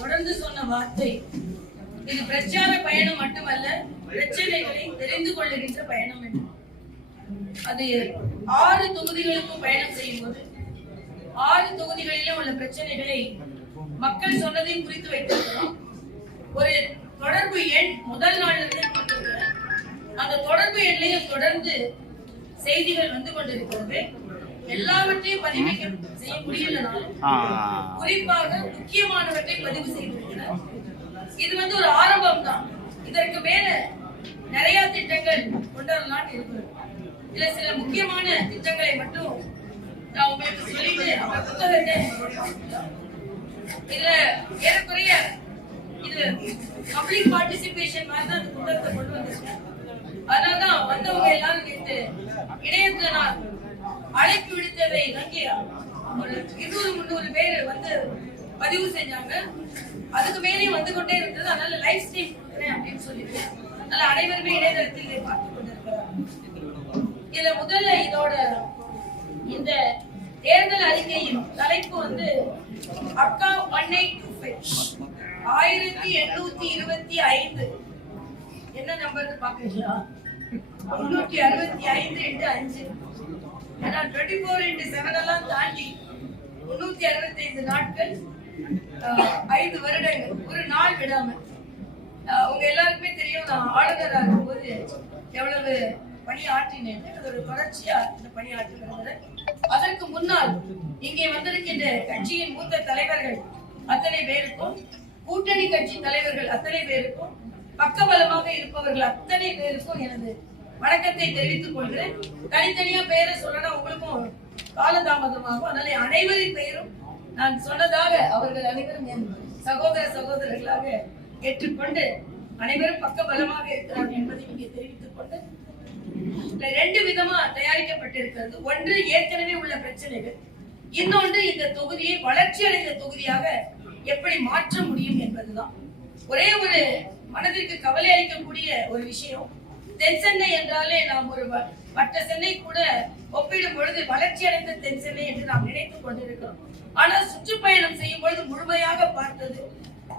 தொடர்ந்து சொன்ன வார்த்தை. இது பிரச்சார பயணம் மட்டுமல்ல பிரச்சனைகளை தெரிந்து கொள்ளுகின்ற பயணம் என்று அது ஆறு தொகுதிகளுக்கும் பயணம் செய்யும் போது ஆறு தொகுதிகளிலும் உள்ள பிரச்சனைகளை மக்கள் சொன்னதை குறித்து வைத்திருக்கிறோம். ஒரு தொடர்பு எண் முதல் நாள்ல இருந்து அந்த தொடர்பு எண்ணையும் தொடர்ந்து செய்திகள் வந்து கொண்டிருக்கிறது. எல்லாவற்றையும் பதிவிக்க செய்ய முடியலனாலும் குறிப்பாக முக்கியமானவற்றை பதிவு செய்திருக்கிறார் இது வந்து ஒரு ஆரம்பம் தான் இதற்கு மேல நிறைய திட்டங்கள் கொண்டு வரலாம்னு இருக்கிறது. இதுல சில முக்கியமான திட்டங்களை மட்டும் நான் உங்களுக்கு சொல்லிட்டு அந்த புத்தகத்தை இதுல ஏறக்குறைய இது பப்ளிக் பார்ட்டிசிபேஷன் மாதிரி தான் அந்த புத்தகத்தை கொண்டு வந்திருக்கேன். அதனாலதான் வந்தவங்க எல்லாரும் நான் அழைப்பு விடுத்ததை நம்பி ஒரு இருநூறு முந்நூறு பேர் வந்து பதிவு செஞ்சாங்க. அதுக்கு மேலே வந்து கொண்டே இருந்தது. அதனால லைவ் ஸ்ட்ரீம் கொடுக்குறேன் அப்படின்னு சொல்லிட்டு அதனால அனைவருமே இணையதளத்தில் இதை பார்த்து கொண்டிருக்கிறாங்க. இதுல முதல்ல இதோட இந்த தேர்தல் அறிக்கையின் தலைப்பு வந்து அக்கா ஒன் எயிட் டூ ஃபைவ் ஆயிரத்தி எண்ணூத்தி இருபத்தி ஐந்து. என்ன நம்பர்னு பாக்குறீங்களா முன்னூத்தி அறுபத்தி ஐந்து அஞ்சு. ஏன்னா டுவெண்ட்டி ஃபோர் இன்ட்டு செவன் எல்லாம் தாண்டி முன்னூத்தி அறுபத்தி ஐந்து நாட்கள் ஐந்து வருடங்கள் ஒரு நாள் விடாம உங்க எல்லாருக்குமே தெரியும் நான் ஆளுநராக இருக்கும்போது எவ்வளவு பணி ஆற்றினேன் அது ஒரு தொடர்ச்சியா இந்த பணி ஆற்றி அதற்கு முன்னால் இங்கே வந்திருக்கின்ற கட்சியின் மூத்த தலைவர்கள் அத்தனை பேருக்கும் கூட்டணி கட்சி தலைவர்கள் அத்தனை பேருக்கும் பக்கபலமாக இருப்பவர்கள் அத்தனை பேருக்கும் எனது வணக்கத்தை தெரிவித்துக் கொள்கிறேன். தனித்தனியா பெயரை சொல்லணும் உங்களுக்கும் காலதாமதமாகும். அதனால அனைவரின் பெயரும் நான் சொன்னதாக அவர்கள் அனைவரும் என் சகோதர சகோதரர்களாக ஏற்றுக்கொண்டு அனைவரும் பக்கபலமாக இருக்கிறார்கள் என்பதை இங்கே தெரிவித்துக் கொண்டு ரெண்டு விதமா தயாரிக்கப்பட்டிருக்கிறது. ஒன்று ஏற்கனவே உள்ள பிரச்சனைகள். இன்னொன்று இந்த தொகுதியை வளர்ச்சி அடைந்த தொகுதியாக எப்படி மாற்ற முடியும் என்பதுதான். ஒரே ஒரு மனதிற்கு கவலை அளிக்கக்கூடிய ஒரு விஷயம். தென் சென்னை என்றாலே நாம் ஒரு வ- மற்ற சென்னை கூட ஒப்பிடும் பொழுது வளர்ச்சி அடைந்த தென் சென்னை என்று நாம் நினைத்துக் கொண்டிருக்கிறோம். ஆனால் சுற்றுப்பயணம் செய்யும் பொழுது முழுமையாக பார்த்தது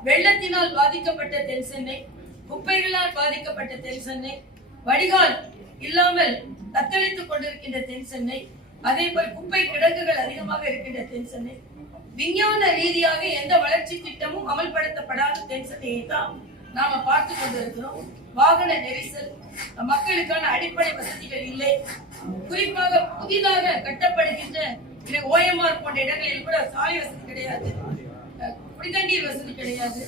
வெள்ளத்தினால் பாதிக்கப்பட்ட தென் சென்னை குப்பைகளால் பாதிக்கப்பட்ட தென் சென்னை வடிகால் இல்லாமல் தத்தளித்துக் கொண்டிருக்கின்ற தென் சென்னை அதே போல் குப்பை கிடங்குகள் அதிகமாக இருக்கின்ற தென் சென்னை. விஞ்ஞான ரீதியாக எந்த வளர்ச்சி திட்டமும் அமல்படுத்தப்படாத தென் சென்னையை தான் நாம பார்த்து கொண்டிருக்கிறோம். வாகன நெரிசல். மக்களுக்கான அடிப்படை வசதிகள் இல்லை. குறிப்பாக புதிதாக கட்டப்படுகின்ற ஓஎம்ஆர் போன்ற இடங்களில் கூட சாலை வசதி கிடையாது. குடிதண்ணீர் வசதி கிடையாது.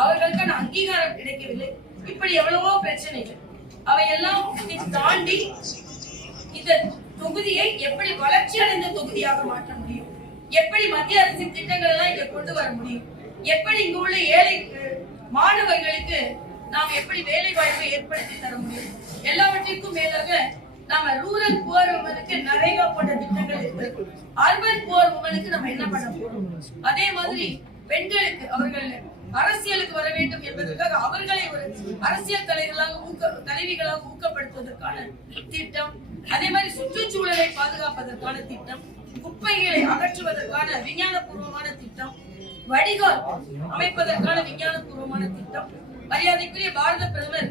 அவர்களுக்கான அங்கீகாரம் கிடைக்கவில்லை. இப்படி எவ்வளவோ பிரச்சனைகள். அவையெல்லாம் தாண்டி இந்த தொகுதியை எப்படி வளர்ச்சி அடைந்த தொகுதியாக மாற்ற முடியும்? எப்படி மத்திய அரசின் திட்டங்கள் எல்லாம் இங்க கொண்டு வர முடியும்? எப்படி இங்கு உள்ள ஏழை மாணவர்களுக்கு நாம் எப்படி வேலை வாய்ப்பை ஏற்படுத்தி தர முடியும்? எல்லாவற்றிற்கும் மேலாக நாம ரூரல் புவர் உமனுக்கு நரேகா போன்ற திட்டங்கள் இருக்கு. அர்பன் புவர் உமனுக்கு நம்ம என்ன பண்ண போறோம்? அதே மாதிரி பெண்களுக்கு அவர்கள் அரசியலுக்கு வர வேண்டும் என்பதற்காக அவர்களை ஒரு அரசியல் தலைவர்களாக ஊக்க தலைவிகளாக ஊக்கப்படுத்துவதற்கான திட்டம். அதே மாதிரி சுற்றுச்சூழலை பாதுகாப்பதற்கான திட்டம். குப்பைகளை அகற்றுவதற்கான விஞ்ஞானபூர்வமான திட்டம். வடிகால் அமைப்பதற்கான விஞ்ஞானபூர்வமான திட்டம். மரியாதைக்குரிய பாரத பிரதமர்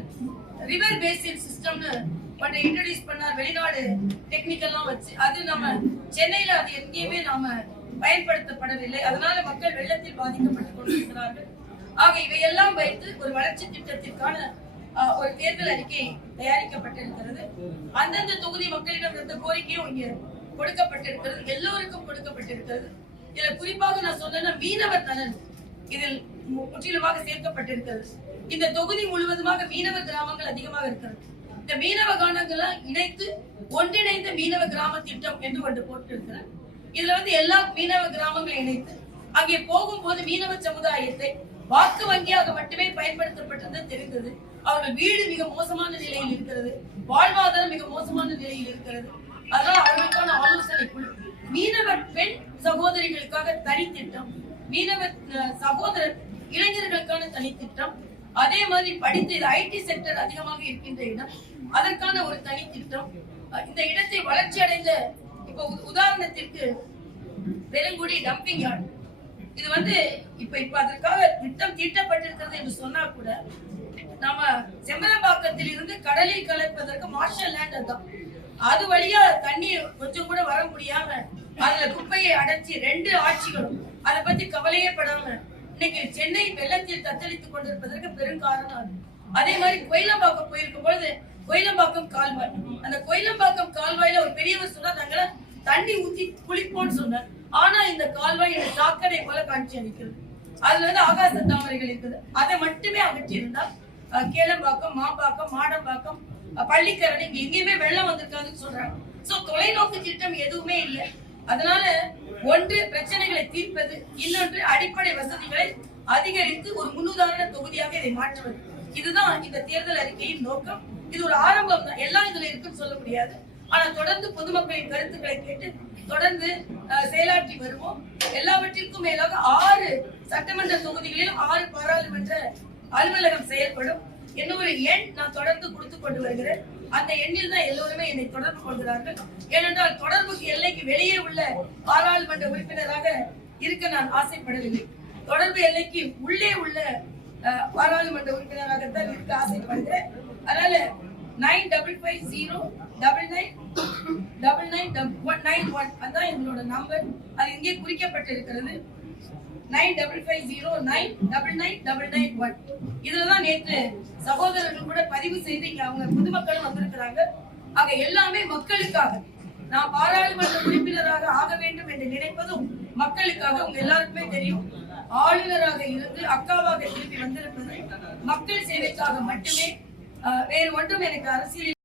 ரிவர் பேசின் சிஸ்டம்னு ஒன்றை இன்ட்ரடியூஸ் பண்ணார். வெளிநாடு டெக்னிக்கல்லாம் வச்சு. அது நம்ம சென்னையில அது எங்கேயுமே நாம பயன்படுத்தப்படவில்லை. அதனால மக்கள் வெள்ளத்தில் பாதிக்கப்பட்டுக் கொண்டிருக்கிறார்கள். ஆக இவையெல்லாம் வைத்து ஒரு வளர்ச்சி திட்டத்திற்கான ஆஹ், ஒரு தேர்தல் அறிக்கை தயாரிக்கப்பட்டிருக்கிறது. அந்தந்த தொகுதி மக்களிடம் இருந்த கோரிக்கையும் இங்கே கொடுக்கப்பட்டிருக்கிறது. எல்லோருக்கும் கொடுக்கப்பட்டிருக்கிறது. இதுல குறிப்பாக நான் சொன்னேன்னா மீனவர் நலன் இதில் முற்றிலுமாக சேர்க்கப்பட்டிருக்கிறது. இந்த தொகுதி முழுவதுமாக மீனவ கிராமங்கள் அதிகமாக இருக்கிறது. இந்த மீனவ காணங்களை இணைத்து ஒன்றிணைந்த மீனவ கிராம திட்டம் என்று ஒன்று போட்டிருக்கிறேன் இதுல வந்து எல்லா மீனவ கிராமங்களை இணைத்து அங்கே போகும்போது மீனவ சமுதாயத்தை வாக்கு வங்கியாக மட்டுமே பயன்படுத்தப்பட்டது தெரிந்தது. அவர்கள் வீடு மிக மோசமான நிலையில் இருக்கிறது. வாழ்வாதாரம் மிக மோசமான நிலையில் இருக்கிறது. அதனால அவர்களுக்கான ஆலோசனை குழு மீனவர் பெண் சகோதரிகளுக்காக தனித்திட்டம். மீனவர் சகோதரர் இளைஞர்களுக்கான தனித்திட்டம். அதே மாதிரி படித்த இது ஐடி செக்டர் அதிகமாக இருக்கின்ற இடம். அதற்கான ஒரு தனித்திட்டம். இந்த இடத்தை வளர்ச்சி அடைந்த இப்போ உதாரணத்திற்கு பெருங்குடி டம்பிங் யார்டு இது வந்து இப்ப இப்ப அதற்காக திட்டம் தீட்டப்பட்டிருக்கிறது என்று சொன்னா கூட நாம செம்பரம்பாக்கத்தில் இருந்து கடலில் கலப்பதற்கு மார்ஷல் லேண்ட் அதுதான். அது வழியா தண்ணி கொஞ்சம் கூட வர முடியாம அதுல குப்பையை அடைச்சி ரெண்டு ஆட்சிகளும் அதை பத்தி கவலையே படாம இன்னைக்கு சென்னை வெள்ளத்தில் தத்தளித்துக் கொண்டிருப்பதற்கு பெரும் காரணம் அது. அதே மாதிரி கோயிலம்பாக்கம் போயிருக்கும் பொழுது கோயிலம்பாக்கம் கால்வாய். அந்த கோயிலம்பாக்கம் கால்வாயில ஒரு பெரியவர் சொன்னார் நாங்க தண்ணி ஊத்தி குளிப்போம்னு சொன்னார். ஆனா இந்த கால்வாய் இந்த சாக்கடை போல காட்சி அளிக்கிறது. அதுல வந்து ஆகாச தாமரைகள் இருக்குது. அதை மட்டுமே அகற்றியிருந்தா கேளம்பாக்கம் மாம்பாக்கம் மாடம்பாக்கம் பள்ளிக்கரணை இங்க எங்கேயுமே வெள்ளம் வந்திருக்காதுன்னு சொல்றாங்க. சோ தொலைநோக்கு திட்டம் எதுவுமே இல்லை. அதனால ஒன்று பிரச்சனைகளை தீர்ப்பது இன்னொன்று அடிப்படை வசதிகளை அதிகரித்து ஒரு முன்னுதாரண தொகுதியாக இதை மாற்றுவது. இதுதான் இந்த தேர்தல் அறிக்கையின் நோக்கம். இது ஒரு ஆரம்பம் தான். எல்லாம் இதுல இருக்குன்னு சொல்ல முடியாது. ஆனா தொடர்ந்து பொதுமக்களின் கருத்துக்களை கேட்டு தொடர்ந்து செயலாற்றி வருவோம். எல்லாவற்றிற்கும் மேலாக ஆறு சட்டமன்ற தொகுதிகளிலும் ஆறு பாராளுமன்ற அலுவலகம் செயல்படும். என்னொரு எண் நான் தொடர்ந்து கொடுத்து கொண்டு வருகிறேன். அந்த எண்ணில் தான் எல்லோருமே என்னை தொடர்பு கொள்கிறார்கள். ஏனென்றால் தொடர்புக்கு எல்லைக்கு வெளியே உள்ள பாராளுமன்ற உறுப்பினராக இருக்க நான் ஆசைப்படவில்லை. தொடர்பு எல்லைக்கு உள்ளே உள்ள அஹ், பாராளுமன்ற உறுப்பினராகத்தான் இருக்க ஆசைப்படுகிறேன். அதனால nine double five zero double nine double nine one nine one அதான் எங்களோட நம்பர். அது இங்கே குறிக்கப்பட்டிருக்கிறது. Nine double five zero nine double nine double nine one. இதுலதான் நேற்று சகோதரர்கள் கூட பதிவு செய்து இங்க அவங்க பொதுமக்களும் வந்திருக்கிறாங்க. ஆக எல்லாமே மக்களுக்காக. நான் பாராளுமன்ற உறுப்பினராக ஆக வேண்டும் என்று நினைப்பதும் மக்களுக்காக உங்க எல்லாருக்குமே தெரியும். ஆளுநராக இருந்து அக்காவாக திருப்பி வந்திருப்பது மக்கள் சேவைக்காக மட்டுமே. வேறு ஒன்றும் எனக்கு அரசியல்